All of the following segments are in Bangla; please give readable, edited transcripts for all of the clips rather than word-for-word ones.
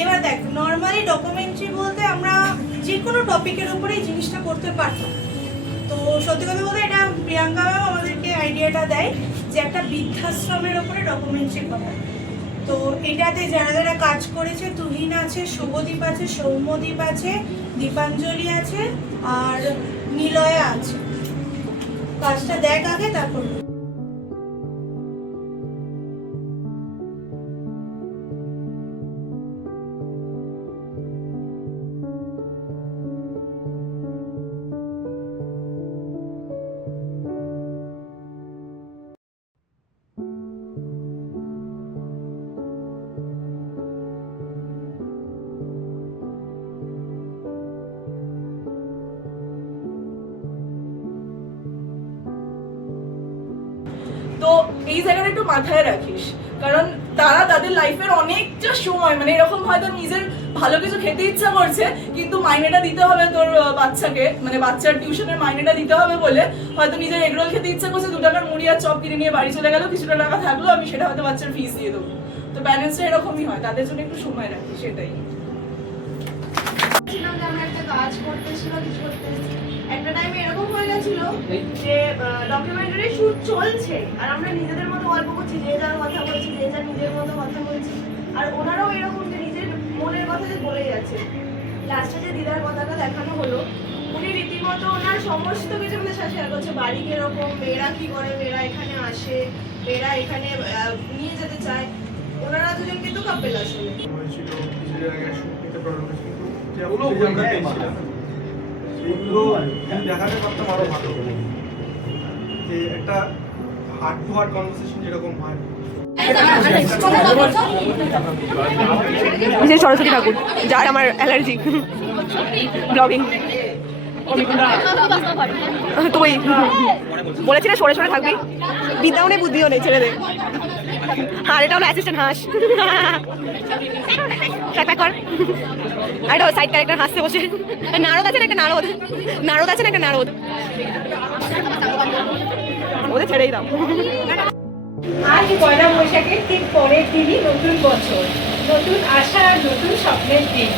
এবার দেখ, নর্মালি ডকুমেন্টারি বলতে আমরা যে কোনো টপিকের উপরে এই জিনিসটা করতে পারতাম। তো সত্যি কথা বলতে এটা প্রিয়াঙ্কা ম্যাম আমাদেরকে আইডিয়াটা দেয় যে একটা বৃদ্ধাশ্রমের ওপরে ডকুমেন্টারি করা। তো এটাতে যারা যারা কাজ করেছে, তুহিন আছে, শুভদীপ আছে, সৌম্যদীপ আছে, দীপাঞ্জলি আছে, আর নিলয়া আছে। কাজটা দেখ আগে, তারপর তো এই জায়গাটা একটু মাথায় রাখিস, কারণ তারা তাদের লাইফের অনেকটা সময় মানে এরকম হয়তো নিজের ভালো কিছু খেতে ইচ্ছা করছে, কিন্তু মাইনেটা দিতে হবে তোর বাচ্চাকে, মানে বাচ্চার টিউশনের মাইনেটা দিতে হবে বলে হয়তো নিজের এগরোল খেতে ইচ্ছা করছে, 2 টাকার মুড়ি আর চপ কিনে নিয়ে বাড়ি চলে গেল, কিছুটা টাকা থাকলো, আমি সেটা হয়তো বাচ্চার ফিস দিয়ে দেবো। তো ব্যালেন্সটা এরকমই হয়, তাদের জন্য একটু সময় রাখি, সেটাই। একটা কাজ করতেছিল, কিছু করতেছি, একটা টাইমে এরকম হয়ে গেছিল যে ডকুমেন্টারি শুট চলছে আর আমরা নিজেদের মতো গল্প করছি, যে যার কথা বলছি, যে যার নিজের মতো কথা বলছি, আর ওনারাও এরকম যে নিজের মনের কথা যে বলে যাচ্ছে। লাস্টে যে দিদার কথাটা দেখানো হলো, উনি রীতিমতো ওনার সমস্ত কিছু আমাদের সাথে শেয়ার করছে, বাড়ি কিরকম, মেয়েরা কি করে, মেয়েরা এখানে আসে, মেয়েরা এখানে নিয়ে যেতে চায়। ওনারা দুজন কিন্তু কাপেল আসলে দেখাতে পারতাম আরো ভালো, যে একটা হার্ট টু হার্ট কনভারসেশন যেরকম হয়। সরস্বতী ঠাকুর, যার আমার অ্যালার্জি ব্লগিং। তুই বলেছি না সরে সরে থাকবি, বিদ্যাও নেই বুদ্ধিও নেই, ছেড়ে দে। আর এটা হলো অ্যাসিস্ট্যান্ট হাঁস, কর। আর এটা সাইড ক্যারেক্টার হাসতে বসে। নারদ আছে না একটা, নারদ নারদ আছে না একটা, নারদ। ওদের ছেড়েই দাও। আজ পয়লা বৈশাখের ঠিক পরের দিনই নতুন বছর, নতুন আশা আর নতুন স্বপ্নের দিন।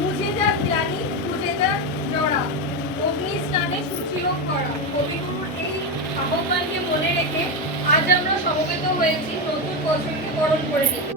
মুঝে যা জানি মুঝে যা জড়া, অগ্নি স্নানে শুচিও করা। কবিগুরুর এই আহ্বানকে মনে রেখে আজ আমরা সমবেত হয়েছি নতুন বছরকে বরণ করে নিতে।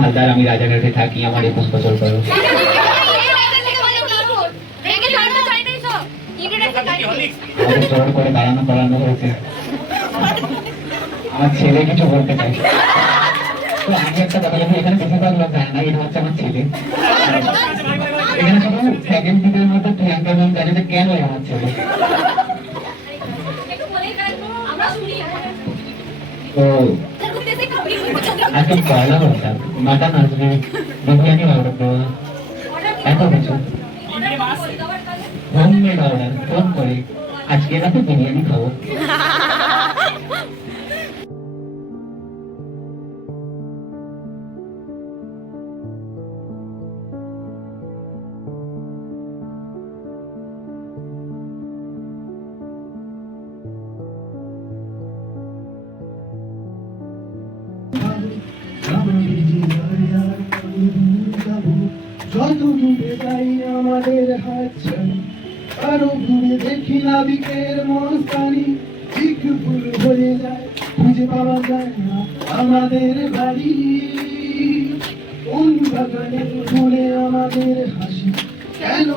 হালদার, আমি রাজাঘাটে থাকি, আমার 21 বছর বয়স। আমাদের জোর করে দাঁড়ানো করানো হয়েছে। আমার ছেলে কিছু বলতে চাই, তো আমি একটা কথা বলি, এখানে বেশিরভাগ লোক জানে না, এটা হচ্ছে আমার ছেলে। এখানে শুধু সেকেন্ড দিনের মধ্যে প্রিয়াঙ্কা ম্যাম জানে যে কেন আমার ছেলে। তো আজকে পয়লা বৈশাখ, মাটন আসবে, বিরিয়ানি অর্ডার দেওয়া, এত কিছু হোমমেড অর্ডার, ফোন করে আজকে রাতে বিরিয়ানি খাবো। হাতছানি আরো ঘুরে দেখি নাবিকের মস্তানি ঠিক ভুল হয়ে যায় খুঁজে পাওয়া যায় না আমাদের বাড়ি কোন বাগানে ফুলে আমাদের হাসি কেন